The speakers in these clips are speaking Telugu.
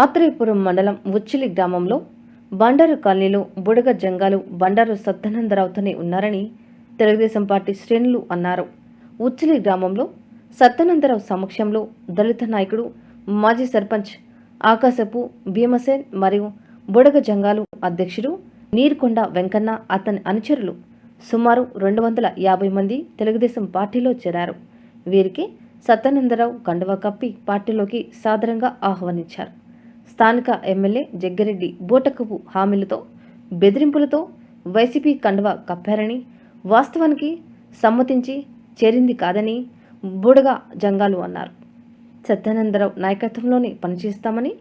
ఆత్రేయపురం మండలం ఉచ్చిలి గ్రామంలో బండారు కాలనీలో బుడగ జంగాలు బండారు సత్యానందరావుతోనే ఉన్నారని తెలుగుదేశం పార్టీ శ్రేణులు అన్నారు. ఉచ్చిలి గ్రామంలో సత్యానందరావు సమక్షంలో దళిత నాయకుడు మాజీ సర్పంచ్ ఆకాశపు భీమసేన్ మరియు బుడగ జంగాలు అధ్యక్షుడు నీర్కొండ వెంకన్న అతని అనుచరులు సుమారు 250 మంది తెలుగుదేశం పార్టీలో చేరారు. వీరికి సత్యానందరావు కండువా కప్పి పార్టీలోకి సాదరంగా ఆహ్వానించారు. స్థానిక ఎమ్మెల్యే జగ్గిరెడ్డి బూటకపు హామీలతో బెదిరింపులతో వైసీపీ కండువా కప్పారని, వాస్తవానికి సమ్మతించి చేరింది కాదని బుడగ జంగాలు అన్నారు. సత్యానందరావు నాయకత్వంలోనే పనిచేస్తామని,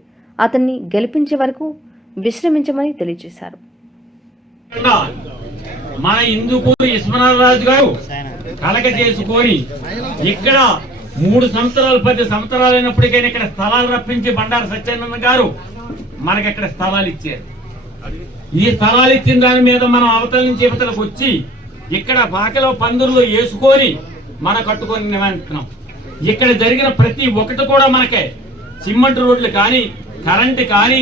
అతన్ని గెలిపించే వరకు విశ్రమించమని తెలియజేశారు. మన ఇందుకూరు ఇస్మనారాజు గారు కలగ చేసుకొని ఇక్కడ 3 సంవత్సరాలు 10 సంవత్సరాలు అయినప్పటికైనా ఇక్కడ స్థలాలు రప్పించి బండారు సత్యానంద గారు మనకి ఇక్కడ స్థలాలు ఇచ్చారు. ఈ స్థలాలు ఇచ్చిన దాని మీద మనం అవతల నుంచి ఇవతలకు వచ్చి ఇక్కడ బాకలో పందుర్లు వేసుకొని మన కట్టుకొని నిలబెడుతున్నాం. ఇక్కడ జరిగిన ప్రతి ఒక్కటి కూడా మనకే సిమెంట్ రోడ్లు కానీ, కరెంటు కానీ,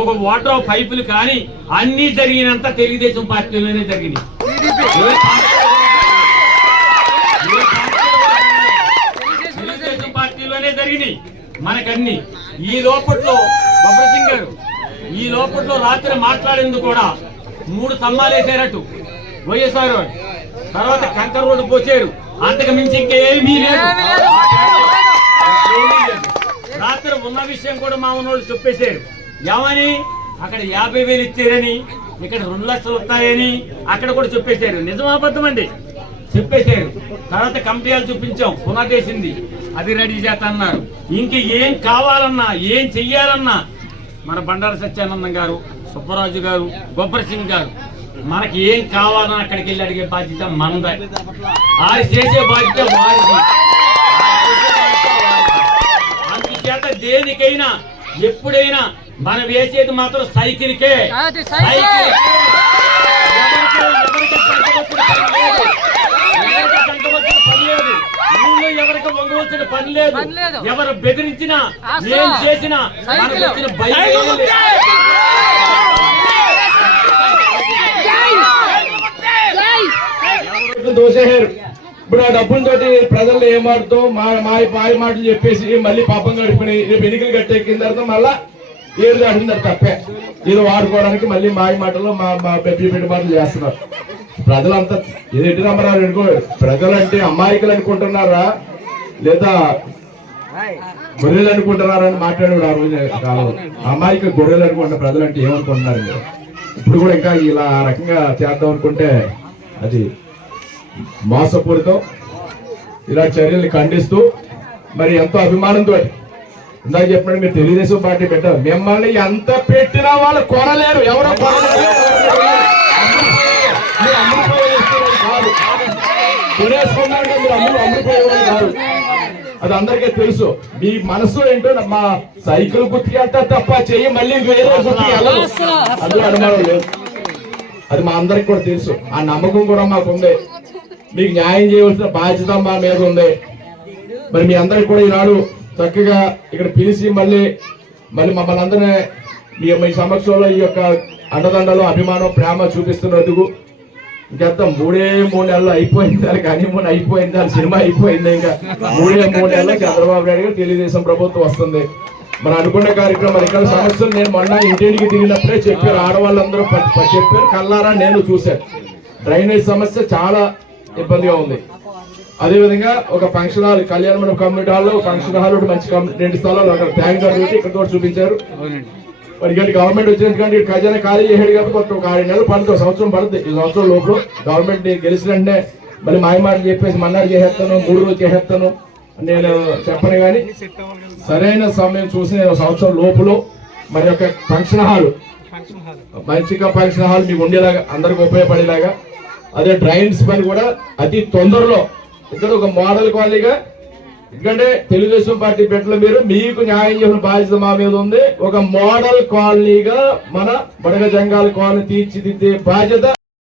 ఒక వాటర్ పైపులు కానీ అన్ని జరిగినంత తెలుగుదేశం పార్టీలోనే జరిగినాయి. తెలుగుదేశం పార్టీలోనే జరిగినాయి మనకన్నీ. ఈ లోపట్లో బొబ్బర్ సింగ్ గారు ఈ లోపట్లో రాత్రి మాట్లాడేందుకు కూడా 3 స్తంభాలు వేసారట వైఎస్ఆర్. తర్వాత కంకర్ రోడ్డు పోసారు. అంతకు మించి ఇంకేమీ లేదు. రాత్రి ఉన్న విషయం కూడా మా ఉన్నోళ్ళు చెప్పేశారు. ఏమని అక్కడ 50,000 ఇచ్చారని, ఇక్కడ 2 లక్షలు వస్తాయని అక్కడ కూడా చెప్పేశారు. నిజమాబద్ధం అండి, చెప్పేశారు. తర్వాత కమిటీలు చూపించాం, పునర్దేశింది అది రెడీ చేస్తున్నారు. ఇంక ఏం కావాలన్నా ఏం చెయ్యాలన్నా మన బండారు సత్యానందం గారు, సుబ్బరాజు గారు, బొబ్బర్ సింగ్ గారు మనకి ఏం కావాలన్నా అక్కడికి వెళ్ళి అడిగే బాధ్యత మనదే. అది చేసే బాధ్యత వారిది. అందుచేత దేనికైనా ఎప్పుడైనా మనం వేసేది మాత్రం సైకిల్కే. ఎవరికి వంగవలసిన పని లేదు. ఎవరు బెదిరించినా ఏం చేసినా మనకు వచ్చిన భయం. దోసేశారు. ఇప్పుడు ఆ డబ్బులతోటి ప్రజలు ఏమాడుతూ మాయ మాటలు చెప్పేసి మళ్ళీ పాపం గడిపినాయి. రేపు ఎన్నికలు కట్టెక్కిన తర్వాత మళ్ళా ఏడు దాటిన తప్పే. ఇది వాడుకోవడానికి మళ్ళీ మాయ మాటలు మా పెట్టి మాటలు చేస్తున్నారు. ప్రజలంతా ఇది ఎట్టి నమ్మరారు అనుకో. ప్రజలు అంటే అమాయకులు అనుకుంటున్నారా లేదా గొర్రెలు అనుకుంటున్నారా అని మాట్లాడేవాడు ఆ రోజు కాలం. అమాయక గొర్రెలు అనుకుంటున్న ప్రజలు అంటే ఏమనుకుంటున్నారు? ఇప్పుడు కూడా ఇంకా ఇలా రకంగా చేద్దాం అనుకుంటే అది మోసపూరితం. ఇలా చర్యల్ని ఖండిస్తూ మరి ఎంతో అభిమానంతో ఇందాక చెప్పండి, మీరు తెలుగుదేశం పార్టీ పెట్టారు. మిమ్మల్ని ఎంత పెట్టినా వాళ్ళు కొనలేరు. ఎవరో కొనేసుకున్నారంటే మీరు అమ్ముడుపోయేవాళ్ళు కాదు. అది అందరికీ తెలుసు. మీ మనసు ఏంటో మా సైకిల్ గుర్తుకి వెళ్తా తప్ప చెయ్యి మళ్ళీ వేరే గుర్తుకి వెళ్ళదు. అందులో అనుమానం లేదు. అది మా అందరికి కూడా తెలుసు. ఆ నమ్మకం కూడా మాకుంది. మీకు న్యాయం చేయవలసిన బాధ్యత మా మీద ఉంది. మరి మీ అందరికి కూడా ఈనాడు చక్కగా ఇక్కడ పిలిచి మళ్ళీ మమ్మల్ని అందరినీ మీ సమక్షంలో ఈ యొక్క అండదండలో అభిమానం ప్రేమ చూపిస్తున్నందుకు ఇంకెంత 3 నెలలు అయిపోయింది. దానికి హనీమూన్ అయిపోయింది, దాని సినిమా అయిపోయింది. ఇంకా 3 నెలలు చంద్రబాబు నాయుడు గారు తెలుగుదేశం ప్రభుత్వం వస్తుంది. మనం అనుకున్న కార్యక్రమాలు ఇక్కడ సమస్యలు నేను మొన్న ఇంటికి తిరిగినప్పుడే చెప్పారు. ఆడవాళ్ళందరూ చెప్పారు, కల్లారా నేను చూశాను. డ్రైనేజ్ సమస్య చాలా ఇబ్బందిగా ఉంది. అదేవిధంగా ఒక ఫంక్షన్ హాల్, కళ్యాణ మండపం కమ్యూనిటీ హాల్లో ఫంక్షన్ హాల్ మంచి 2 స్థలాలు అక్కడ ట్యాంక్ గారు ఇక్కడ కూడా చూపించారు. మరి గవర్నమెంట్ వచ్చినట్టుకంటే ఖజానా ఖాళీ చేసాడు కాబట్టి ఒక 6 నెలలు పడుతుంది, సంవత్సరం పడుతుంది. ఈ సంవత్సరం లోపల గవర్నమెంట్ గెలిచిన వెంటనే మళ్ళీ మాయమాటలు చెప్పేసి మన్నాడు చేసేస్తాను, 3 రోజులు చేసేస్తాను నేను చెప్పను. కానీ సరైన సమయం చూసి నేను సంవత్సరం లోపల మరి ఒక ఫంక్షన్ హాల్, మంచిగా ఫంక్షన్ హాల్ మీకు ఉండేలాగా, అందరికి ఉపయోగపడేలాగా, అదే డ్రైన్స్ పని కూడా అతి తొందరలో ఇక్కడ ఒక మోడల్ కాలనీగా, ఎందుకంటే తెలుగుదేశం పార్టీ పెట్టిన మీరు మీకు న్యాయం చేసిన బాధ్యత మా మీద ఉంది. ఒక మోడల్ కాలనీగా మన బుడగ జంగాల కాలనీ తీర్చిదిద్దే బాధ్యత